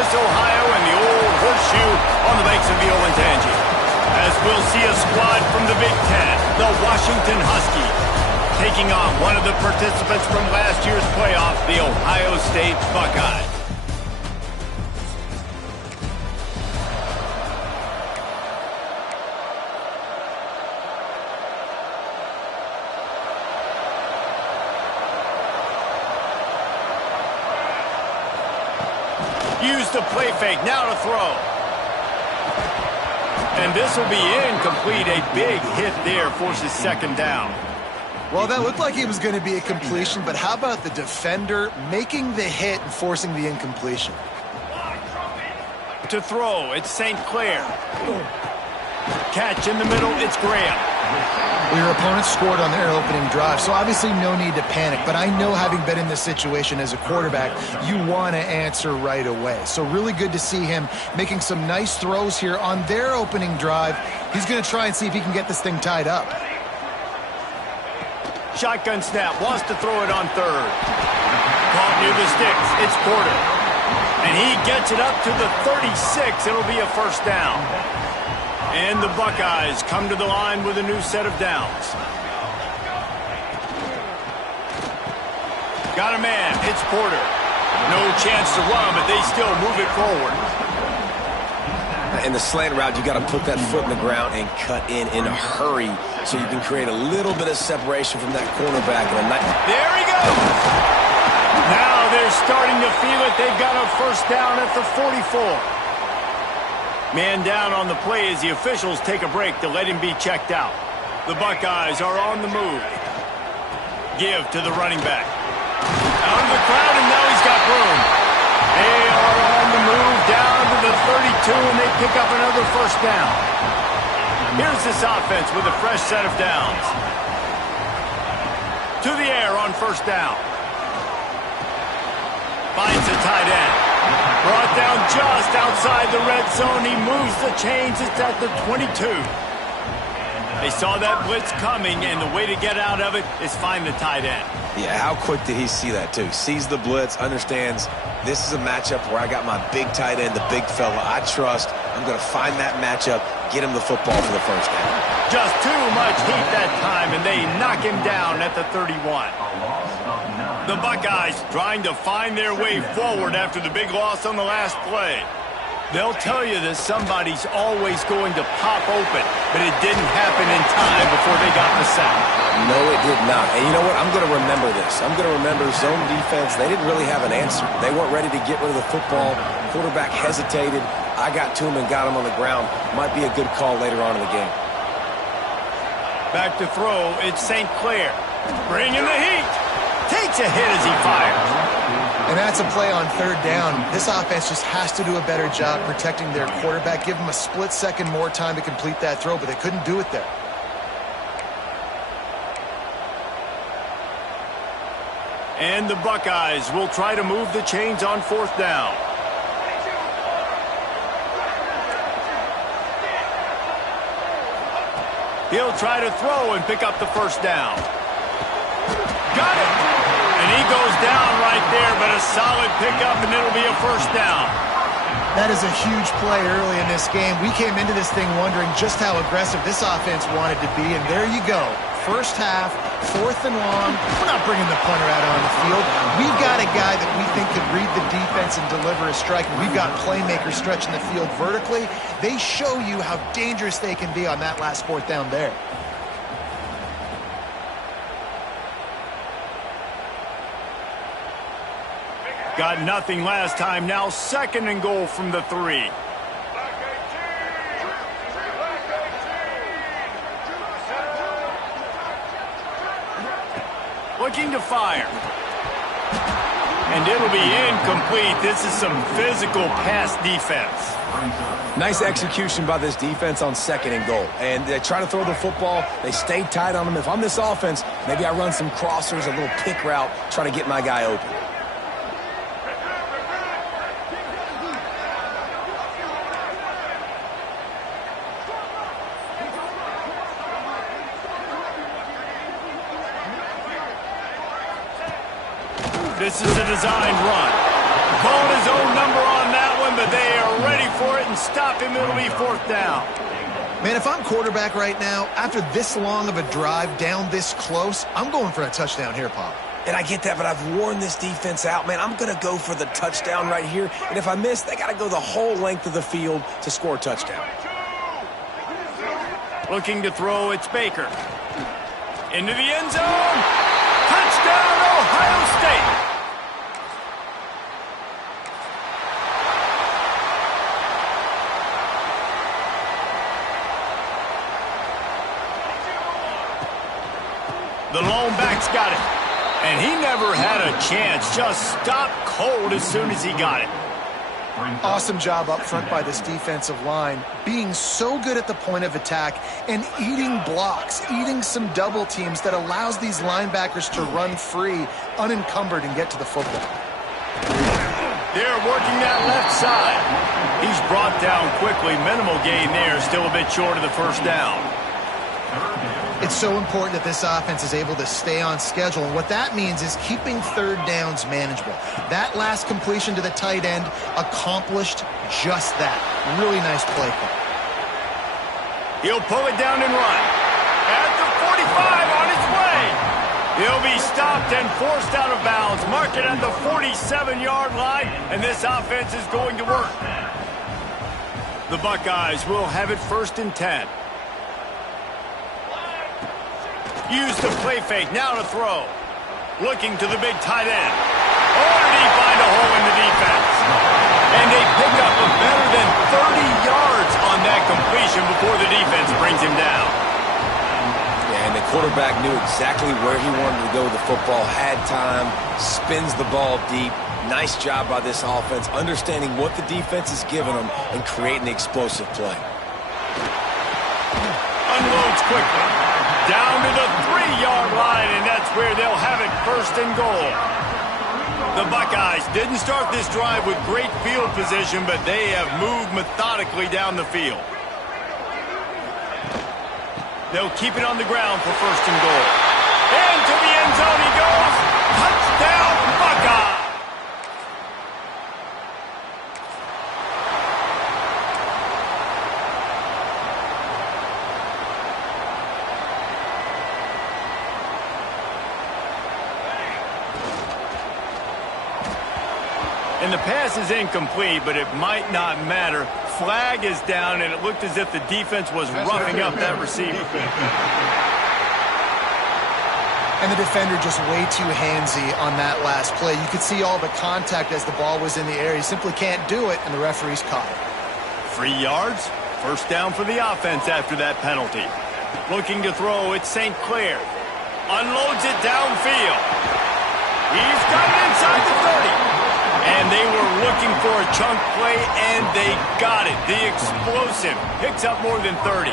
Columbus, Ohio, and the old horseshoe on the banks of the Olentangy. As we'll see a squad from the Big Ten, the Washington Huskies, taking on one of the participants from last year's playoff, the Ohio State Buckeyes. Use the play fake, now to throw. And this will be incomplete. A big hit there forces second down. Well, that looked like it was going to be a completion, but how about the defender making the hit and forcing the incompletion? To throw, it's St. Clair. Catch in the middle, it's Graham. Well, your opponent scored on their opening drive, so obviously no need to panic. But I know, having been in this situation as a quarterback, you want to answer right away. So really good to see him making some nice throws here on their opening drive. He's going to try and see if he can get this thing tied up. Shotgun snap, wants to throw it on third. Caught near the sticks, it's Porter. And he gets it up to the 36. It'll be a first down. And the Buckeyes come to the line with a new set of downs. Got a man, it's Porter. No chance to run, but they still move it forward. In the slant route, you got to put that foot in the ground and cut in a hurry so you can create a little bit of separation from that cornerback. There he goes! Now they're starting to feel it. They've got a first down at the 44. Man down on the play as the officials take a break to let him be checked out. The Buckeyes are on the move. Give to the running back. Out of the crowd, and now he's got room. They are on the move down to the 32, and they pick up another first down. Here's this offense with a fresh set of downs. To the air on first down. Finds a tight end. Brought down just outside the red zone. He moves the chains. It's at the 22. They saw that blitz coming, and the way to get out of it is find the tight end. Yeah, how quick did he see that, too? Sees the blitz, understands this is a matchup where I got my big tight end, the big fella I trust. I'm going to find that matchup, get him the football for the first down. Just too much heat that time, and they knock him down at the 31. The Buckeyes trying to find their way forward after the big loss on the last play. They'll tell you that somebody's always going to pop open, but it didn't happen in time before they got the sack. No, it did not. And you know what? I'm going to remember this. I'm going to remember zone defense. They didn't really have an answer. They weren't ready to get rid of the football. Quarterback hesitated. I got to him and got him on the ground. Might be a good call later on in the game. Back to throw, it's St. Clair. Bringing the heat. Takes a hit as he fires. And that's a play on third down. This offense just has to do a better job protecting their quarterback. Give them a split second more time to complete that throw, but they couldn't do it there. And the Buckeyes will try to move the chains on fourth down. He'll try to throw and pick up the first down. Got it! And he goes down right there, but a solid pickup, and it'll be a first down. That is a huge play early in this game. We came into this thing wondering just how aggressive this offense wanted to be, and there you go. First half, fourth and long. We're not bringing the punter out on the field. We've got a guy that we think could read the defense and deliver a strike, and we've got playmakers stretching the field vertically. They show you how dangerous they can be on that last fourth down there. Got nothing last time. Now second and goal from the 3. Looking to fire. And it'll be incomplete. This is some physical pass defense. Nice execution by this defense on second and goal. And they try to throw the football. They stay tight on them. If I'm this offense, maybe I run some crossers, a little pick route, try to get my guy open. This is a designed run. Calling his own number on that one, but they are ready for it and stop him. It'll be 4th down. Man, if I'm quarterback right now, after this long of a drive down this close, I'm going for a touchdown here, Pop. And I get that, but I've worn this defense out, man. I'm going to go for the touchdown right here. And if I miss, they got to go the whole length of the field to score a touchdown. Looking to throw, it's Baker. Into the end zone. Touchdown, Ohio State. The lone back's got it. And he never had a chance. Just stopped cold as soon as he got it. Awesome job up front by this defensive line, being so good at the point of attack and eating blocks, eating some double teams that allows these linebackers to run free, unencumbered, and get to the football. They're working that left side. He's brought down quickly. Minimal gain there, still a bit short of the 1st down. It's so important that this offense is able to stay on schedule, and what that means is keeping 3rd downs manageable. That last completion to the tight end accomplished just that. Really nice play call. He'll pull it down and run. At the 45 on his way. He'll be stopped and forced out of bounds. Mark it at the 47-yard line, and this offense is going to work. The Buckeyes will have it 1st and 10. Use the play fake, now to throw. Looking to the big tight end. Oh, did he find a hole in the defense? And they pick up a better than 30 yards on that completion before the defense brings him down. Yeah, and the quarterback knew exactly where he wanted to go with the football, had time, spins the ball deep. Nice job by this offense, understanding what the defense is giving them and creating the explosive play. Unloads quickly. Down to the 3-yard line, and that's where they'll have it 1st and goal. The Buckeyes didn't start this drive with great field position, but they have moved methodically down the field. They'll keep it on the ground for 1st and goal. And to the end zone he goes. Touchdown, Buckeyes! And the pass is incomplete, but it might not matter. Flag is down, and it looked as if the defense was roughing up that receiver. And the defender just way too handsy on that last play. You could see all the contact as the ball was in the air. He simply can't do it, and the referee's caught it. 3 yards, 1st down for the offense after that penalty. Looking to throw, it's St. Clair. Unloads it downfield. He's got it inside the 30. And they were looking for a chunk play, and they got it. The explosive picks up more than 30.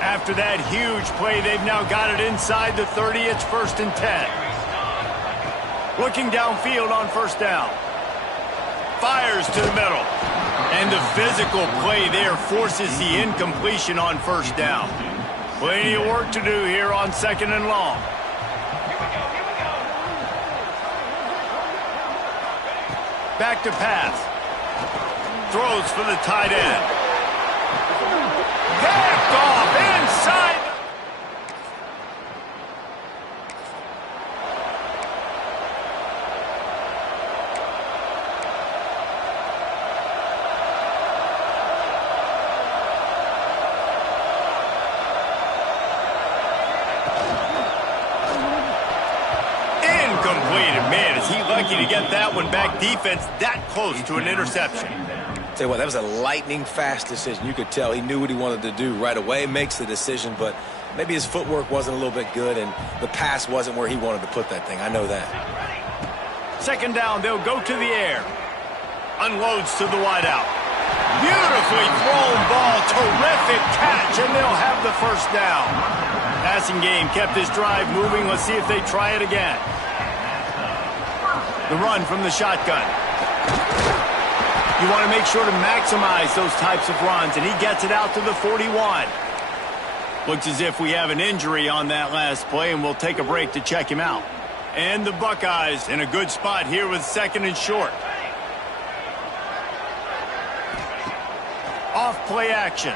After that huge play, they've now got it inside the 30. It's 1st and 10. Looking downfield on 1st down. Fires to the middle. And the physical play there forces the incompletion on 1st down. Plenty of work to do here on 2nd and long. Back to pass. Throws for the tight end. Picked off inside. Incompleted. Man, is he lucky to get that one back. Defense that close to an interception. Tell you what, that was a lightning-fast decision. You could tell he knew what he wanted to do right away, makes the decision, but maybe his footwork wasn't a little bit good, and the pass wasn't where he wanted to put that thing. I know that. 2nd down, they'll go to the air. Unloads to the wideout. Beautifully thrown ball. Terrific catch, and they'll have the 1st down. Passing game kept this drive moving. Let's see if they try it again. The run from the shotgun. You want to make sure to maximize those types of runs, and he gets it out to the 41. Looks as if we have an injury on that last play, and we'll take a break to check him out. And the Buckeyes in a good spot here with 2nd and short. Off play action.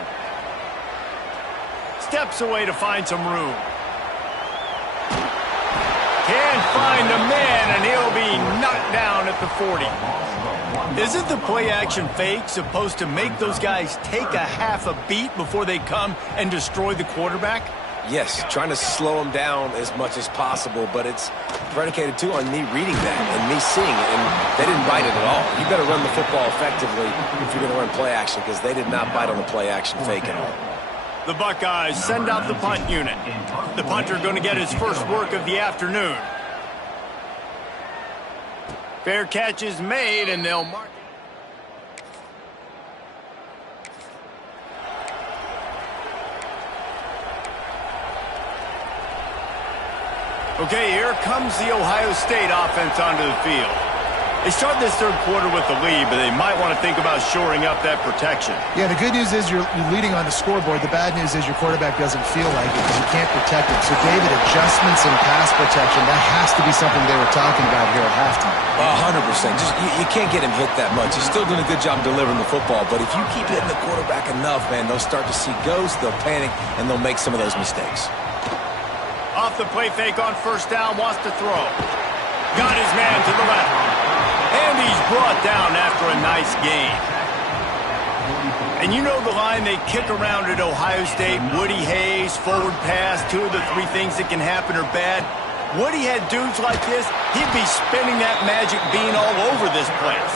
Steps away to find some room. Can't find a man, and he'll be knocked down at the 40. Isn't the play action fake supposed to make those guys take a half a beat before they come and destroy the quarterback? Yes, trying to slow him down as much as possible, but it's predicated, too, on me reading that and me seeing it, and they didn't bite it at all. You better run the football effectively if you're going to run play action, because they did not bite on the play action fake at all. The Buckeyes send out the punt unit. The punter going to get his first work of the afternoon. Fair catch is made, and they'll mark it. Okay, here comes the Ohio State offense onto the field. They start this third quarter with the lead, but they might want to think about shoring up that protection. Yeah, the good news is you're leading on the scoreboard. The bad news is your quarterback doesn't feel like it because you can't protect him. So, David, adjustments in pass protection, that has to be something they were talking about here at halftime. 100%. Just you can't get him hit that much. He's still doing a good job delivering the football, but if you keep hitting the quarterback enough, man, they'll start to see ghosts, they'll panic, and they'll make some of those mistakes. Off the play fake on first down, wants to throw. Got his man to the left. And he's brought down after a nice gain. And you know the line they kick around at Ohio State, Woody Hayes, forward pass, 2 of the 3 things that can happen are bad. Woody had dudes like this, he'd be spinning that magic bean all over this place.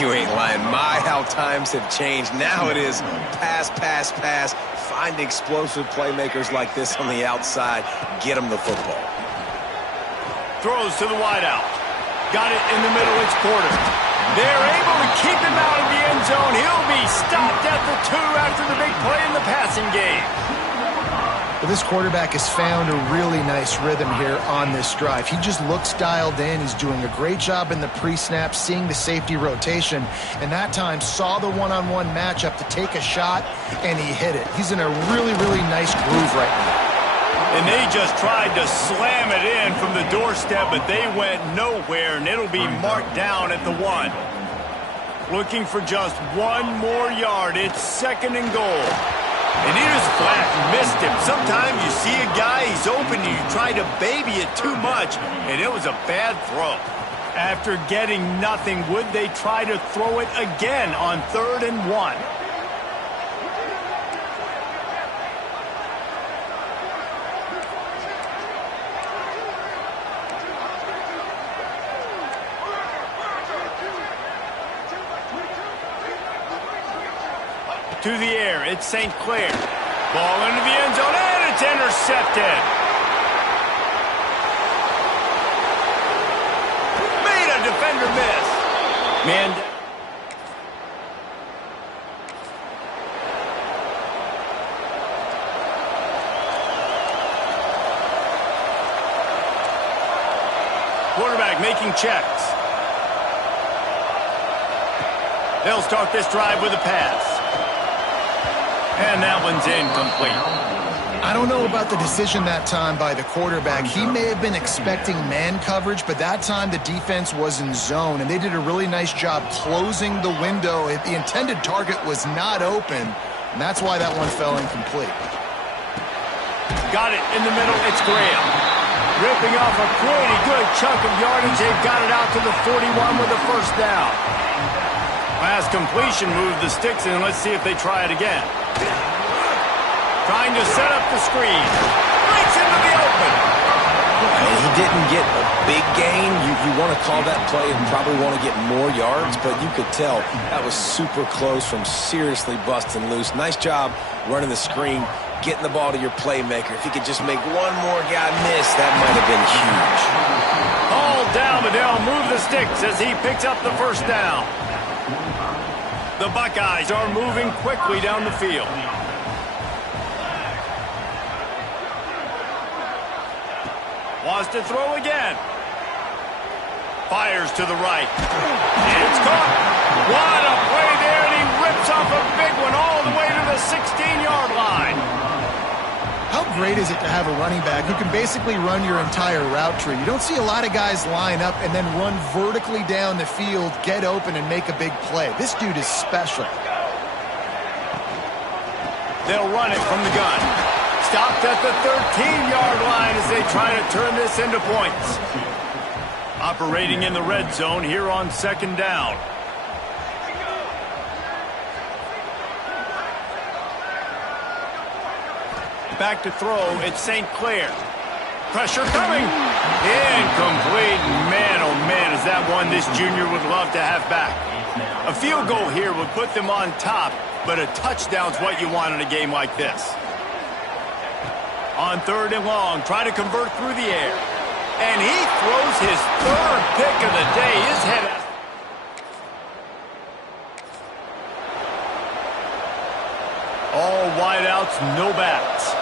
You ain't lying. My, how times have changed. Now it is pass, pass, pass. Find explosive playmakers like this on the outside. Get them the football. Throws to the wideout. Got it in the middle, it's Porter. They're able to keep him out of the end zone. He'll be stopped at the 2 after the big play in the passing game. Well, this quarterback has found a really nice rhythm here on this drive. He just looks dialed in. He's doing a great job in the pre-snap, seeing the safety rotation, and that time saw the one-on-one matchup to take a shot, and he hit it. He's in a really, really nice groove right now. And they just tried to slam it in from the doorstep, but they went nowhere, and it'll be marked down at the 1. Looking for just 1 more yard. It's 2nd and goal. And he just flat missed him. Sometimes you see a guy, he's open, and you try to baby it too much, and it was a bad throw. After getting nothing, would they try to throw it again on 3rd and 1? To the air, it's St. Clair. Ball into the end zone, and it's intercepted. Made a defender miss. Man. Quarterback making checks. They'll start this drive with a pass. And that one's incomplete. I don't know about the decision that time by the quarterback. He may have been expecting man coverage, but that time the defense was in zone, and they did a really nice job closing the window. The intended target was not open, and that's why that one fell incomplete. Got it in the middle. It's Graham. Ripping off a pretty good chunk of yardage. They've got it out to the 41 with a first down. Last completion moved the sticks in. Let's see if they try it again. Trying to set up the screen. Breaks into the open. And he didn't get a big gain. You want to call that play and probably want to get more yards, but you could tell that was super close from seriously busting loose. Nice job running the screen, getting the ball to your playmaker. If he could just make one more guy miss, that might have been huge. All down, but they'll move the sticks as he picks up the first down. The Buckeyes are moving quickly down the field. Wants to throw again. Fires to the right. It's caught. What a play there, and he rips off a big one all the way to the 16-yard line. How great is it to have a running back who can basically run your entire route tree? You don't see a lot of guys line up and then run vertically down the field, get open, and make a big play. This dude is special. They'll run it from the gun. Stopped at the 13-yard line as they try to turn this into points. Operating in the red zone here on second down. Back to throw, it's St. Clair. Pressure coming. Incomplete. Man, oh man, is that one this junior would love to have back. A field goal here would put them on top, but a touchdown's what you want in a game like this. On third and long, try to convert through the air. And he throws his third pick of the day. His head out. All wideouts, no bats.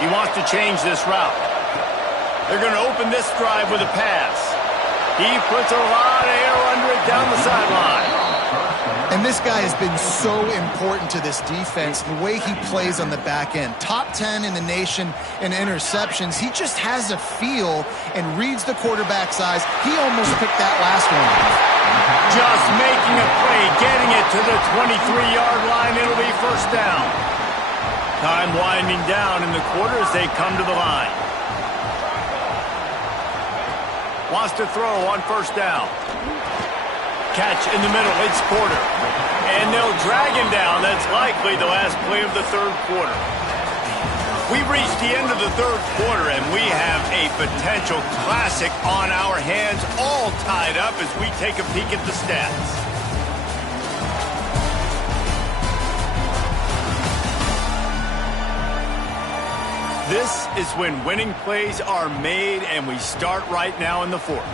He wants to change this route. They're going to open this drive with a pass. He puts a lot of air under it down the sideline. And this guy has been so important to this defense, the way he plays on the back end. Top 10 in the nation in interceptions. He just has a feel and reads the quarterback's eyes. He almost picked that last one. Just making a play, getting it to the 23-yard line. It'll be first down. Time winding down in the quarter as they come to the line. Wants to throw on first down. Catch in the middle, it's Porter. And they'll drag him down. That's likely the last play of the third quarter. We've reached the end of the third quarter, and we have a potential classic on our hands, all tied up as we take a peek at the stats. This is when winning plays are made, and we start right now in the fourth.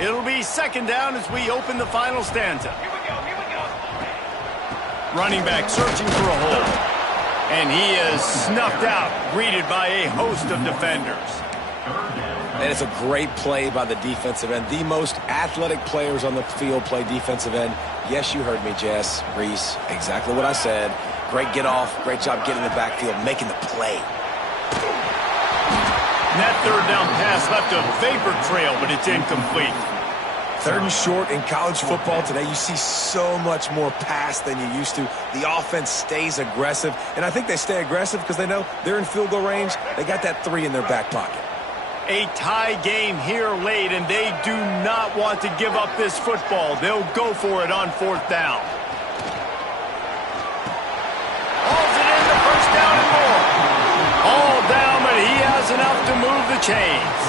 It'll be second down as we open the final stanza. Here we go. Running back searching for a hole. And he is snuffed out, greeted by a host of defenders. And it's a great play by the defensive end. The most athletic players on the field play defensive end. Yes, you heard me, Jess, Reese. Exactly what I said. Great get off. Great job getting in the backfield, making the play. And that third down pass left a vapor trail, but it's incomplete. Third and short in college football today, you see so much more pass than you used to. The offense stays aggressive, and I think they stay aggressive because they know they're in field goal range. They got that 3 in their back pocket. A tie game here late, and they do not want to give up this football. They'll go for it on fourth down. Hauls it in the first down and more. All down, but he has enough to move the chains.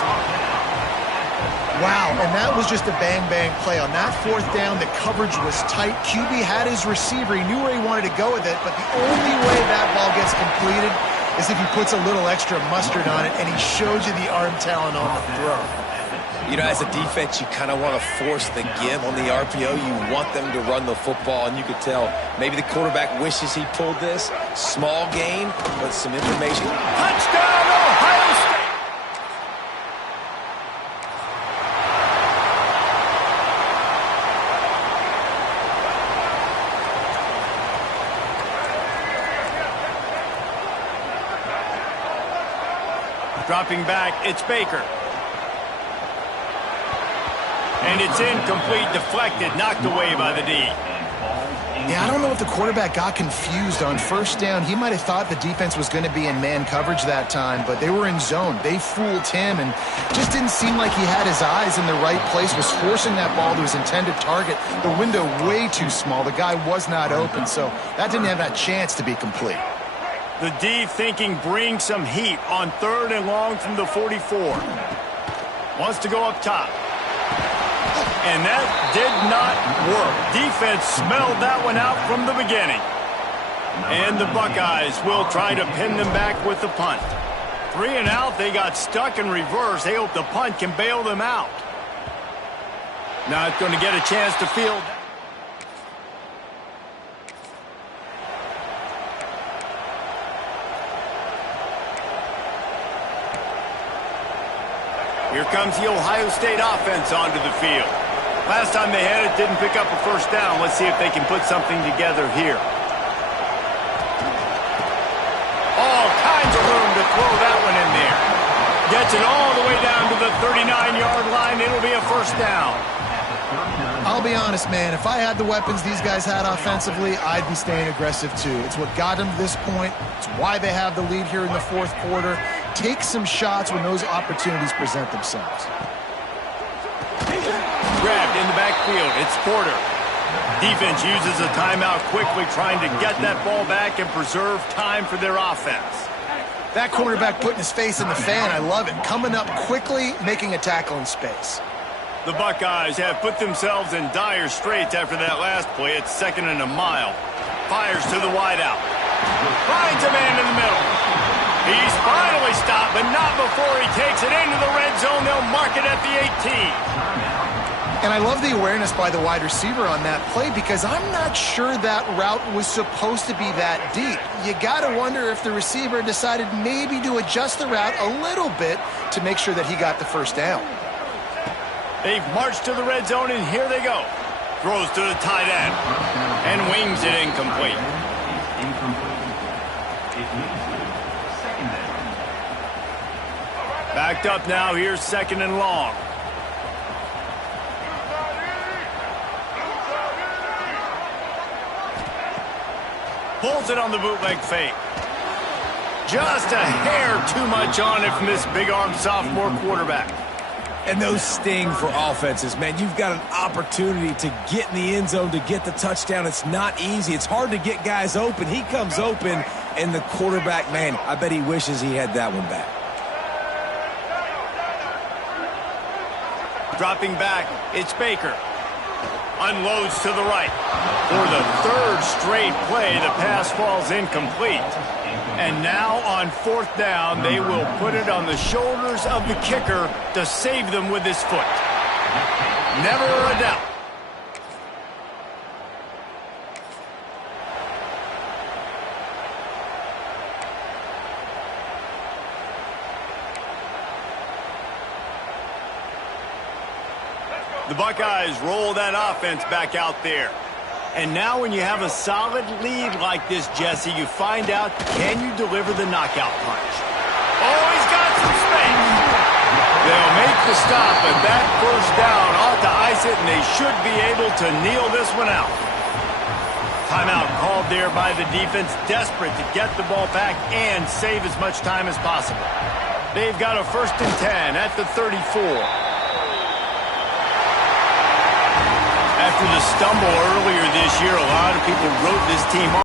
Wow, and that was just a bang-bang play. On that fourth down, the coverage was tight. QB had his receiver. He knew where he wanted to go with it, but the only way that ball gets completed is if he puts a little extra mustard on it, and he shows you the arm talent on the throw. You know, as a defense, you kind of want to force the give on the RPO. You want them to run the football, and you could tell maybe the quarterback wishes he pulled this. Small gain, but some information. Touchdown, Ohio State! Dropping back, it's Baker. And it's incomplete, deflected, knocked away by the D. Yeah, I don't know if the quarterback got confused on first down. He might have thought the defense was going to be in man coverage that time, but they were in zone. They fooled him and just didn't seem like he had his eyes in the right place, was forcing that ball to his intended target. The window way too small. The guy was not open, so that didn't have that chance to be complete. The D thinking bring some heat on third and long from the 44. Wants to go up top. And that did not work. Defense smelled that one out from the beginning. And the Buckeyes will try to pin them back with the punt. 3 and out, they got stuck in reverse. They hope the punt can bail them out. Not going to get a chance to field. Here comes the Ohio State offense onto the field. Last time they had it, didn't pick up a first down. Let's see if they can put something together here. All kinds of room to throw that one in there. Gets it all the way down to the 39-yard line. It'll be a first down. I'll be honest, man. If I had the weapons these guys had offensively, I'd be staying aggressive too. It's what got them to this point. It's why they have the lead here in the fourth quarter. Take some shots when those opportunities present themselves. Grabbed in the backfield. It's Porter. Defense uses a timeout quickly, trying to get that ball back and preserve time for their offense. That cornerback putting his face in the fan, I love it. Coming up quickly, making a tackle in space. The Buckeyes have put themselves in dire straits after that last play. It's 2nd and a mile. Fires to the wideout. Finds a man in the middle. He's finally stopped, but not before he takes it into the red zone. They'll mark it at the 18. And I love the awareness by the wide receiver on that play because I'm not sure that route was supposed to be that deep. You got to wonder if the receiver decided maybe to adjust the route a little bit to make sure that he got the first down. They've marched to the red zone, and here they go. Throws to the tight end and wings it incomplete. Backed up now. Here's 2nd and long. Pulls it on the bootleg fake. Just a hair too much on it from this big-armed sophomore quarterback. And those sting for offenses, man. You've got an opportunity to get in the end zone, to get the touchdown. It's not easy. It's hard to get guys open. He comes open, and the quarterback, man, I bet he wishes he had that one back. Dropping back, it's Baker. Unloads to the right. For the 3rd straight play, the pass falls incomplete. And now on 4th down, they will put it on the shoulders of the kicker to save them with his foot. Never a doubt. The Buckeyes roll that offense back out there. And now when you have a solid lead like this, Jesse, you find out, can you deliver the knockout punch? Oh, he's got some space. They'll make the stop, but that first down ought to ice it, and they should be able to kneel this one out. Timeout called there by the defense, desperate to get the ball back and save as much time as possible. They've got a 1st and 10 at the 34. After the stumble earlier this year, a lot of people wrote this team off.